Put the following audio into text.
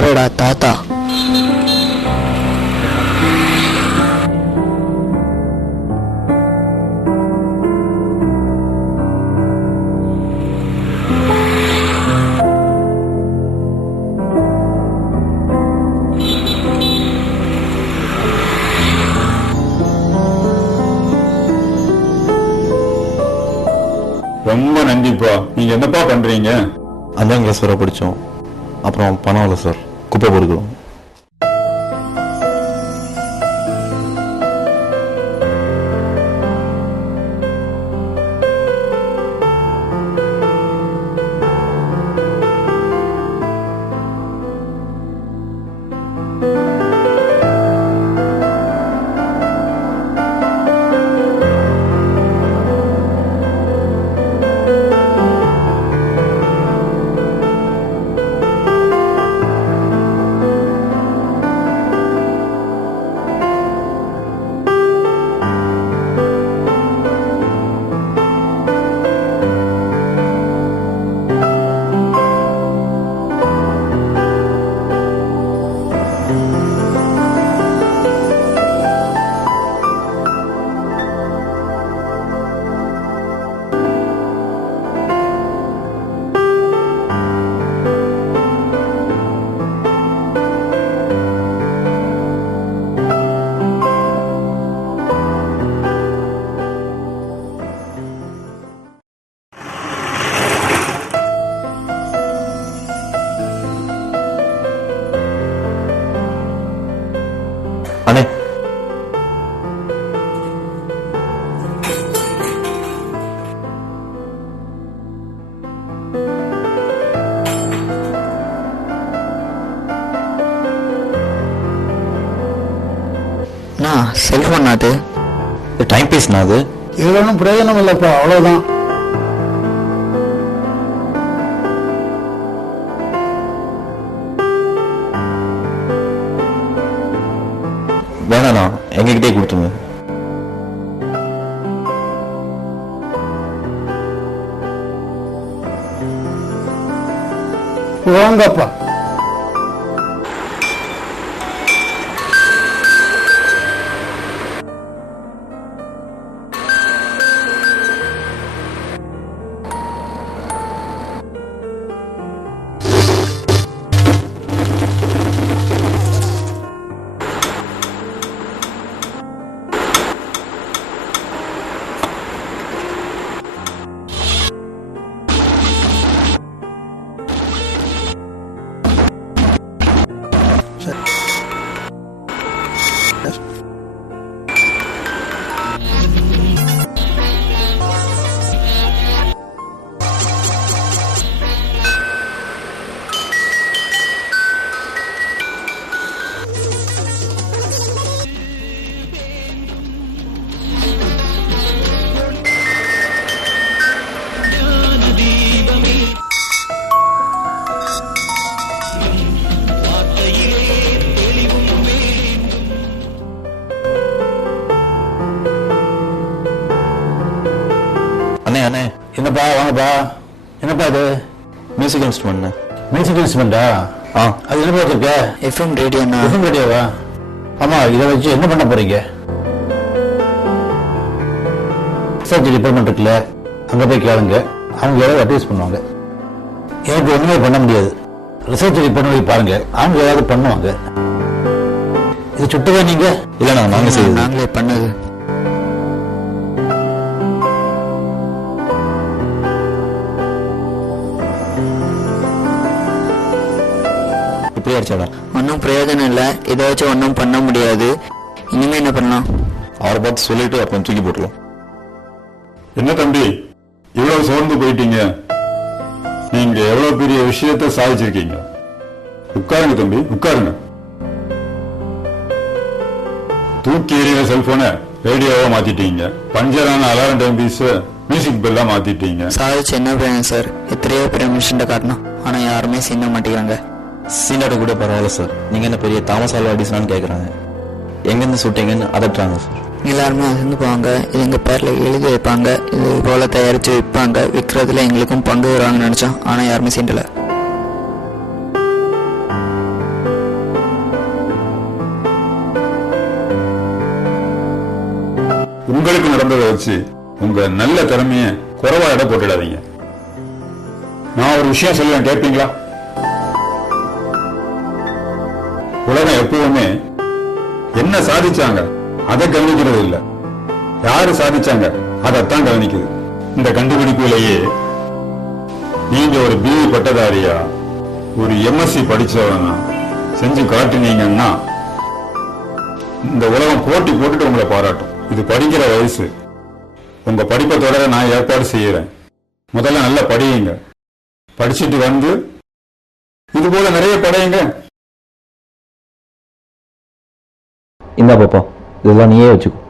யாரோடா தாத்தா? ரொம்ப நன்றிப்பா. நீங்க என்னப்பா பண்றீங்க? 5ஆம் கிளாஸ் வரை படித்தோம். அப்புறம் பணம் இல்லை சார், குப்பை பொறுக்கிறோம். அண்ணே, செல்போன் அது டைம் பேசினா அது இதுல ஒன்றும் பிரயோஜனம் இல்லைப்பா, அவ்வளவுதான். வேணாண்ணா, எங்ககிட்டே கொடுத்துருங்க. வாங்கப்பா. அண்ணே அண்ணே, என்னப்பா, வாங்கப்பா. என்னப்பா இது? Music instrument. மியூசிக் இன்ஸ்ட்ருமெண்டா? அது என்ன வச்சிருக்க? FM ரேடியோண்ணா. FM ரேடியோவா? ஆமா, இதை வச்சு என்ன பண்ண போறீங்க? ரிசர்ச் டிபார்ட்மெண்ட் இருக்குல்ல, அங்க போய் கேளுங்க. அவங்க ஏதாவது அட்வைஸ் பண்ணுவாங்க. எனக்கு ஒண்ணுமே பண்ண முடியாது. ரிசர்ச் டிபார்ட்மெண்ட் போய் பாருங்க, அவங்க ஏதாவது பண்ணுவாங்க. இது சுட்டவே நீங்க இல்லைண்ணா, நாங்கள் செய்யுது. நாங்களே பண்ணது. இப்படி அடிச்சாடா? ஒன்றும் பிரயோஜனம் இல்லை, இதை வச்சு ஒன்றும் பண்ண முடியாது. இனிமே என்ன பண்ணலாம்? அவரை பார்த்து சொல்லிட்டு அப்புறம் தூக்கி போட்டுருவோம். என்ன தம்பி, இவ்வளவு சோர்ந்து போயிட்டீங்க? நீங்க எவ்வளவு பெரிய விஷயத்த சாதிச்சிருக்கீங்க. உட்காருங்க தம்பி, உட்காருங்க. தூக்கி எறிகிற செல்போனை ரேடியோவா மாத்திட்டீங்க. பஞ்சரான அலாரம் டைம் பீஸ் மியூசிக் பெல்லா மாத்திட்டீங்க. சாதிச்சு என்ன பிரயோஜனம் சார்? எத்தனையோ பெரிய மிஷின் காட்டணும், ஆனா யாருமே சீன மாட்டேங்கிறாங்க. சீனாட்ட கூட பரவாயில்ல சார், நீங்க என்ன பெரிய தாமஸ் ஆல்வா எடிசனான்னு கேட்குறாங்க. எங்கேருந்து சுட்டீங்கன்னு அதட்டுறாங்க சார். எல்லாருமே அதிர்ந்து போவாங்க. இது எங்கள் பேரில் எழுதி வைப்பாங்க, இது போல தயாரித்து விற்பாங்க. விற்கிறதுல எங்களுக்கும் பங்கு வருவாங்கன்னு நினச்சோம், ஆனால் யாருமே சீண்டலை. உங்களுக்கு நடந்ததை வச்சு உங்க நல்ல திறமைய குறைவா இட போட்டுடாதீங்க. நான் ஒரு விஷயம் சொல்லுவேன், கேட்பீங்களா? உலகம் எப்பவுமே என்ன சாதிச்சாங்க அதை கவனிக்கிறது இல்ல, யாரு சாதிச்சாங்க அதைத்தான் கவனிக்குது. இந்த கண்டுபிடிப்புலேயே நீங்க ஒரு பிஇ பட்டதாரியா ஒரு எம்எஸ்சி படிச்சவனா செஞ்சு காட்டுனீங்கன்னா இந்த உலகம் போட்டி போட்டுட்டு உங்களை பாராட்டும். இது படிக்கிற வயசு. உங்க படிப்பை தொடர நான் ஏற்பாடு செய்யறேன். முதல்ல நல்லா படியுங்க. படிச்சுட்டு வந்து இது போல நிறைய படையுங்க. இந்த பாப்பா இதெல்லாம் நீயே வச்சுக்கோ.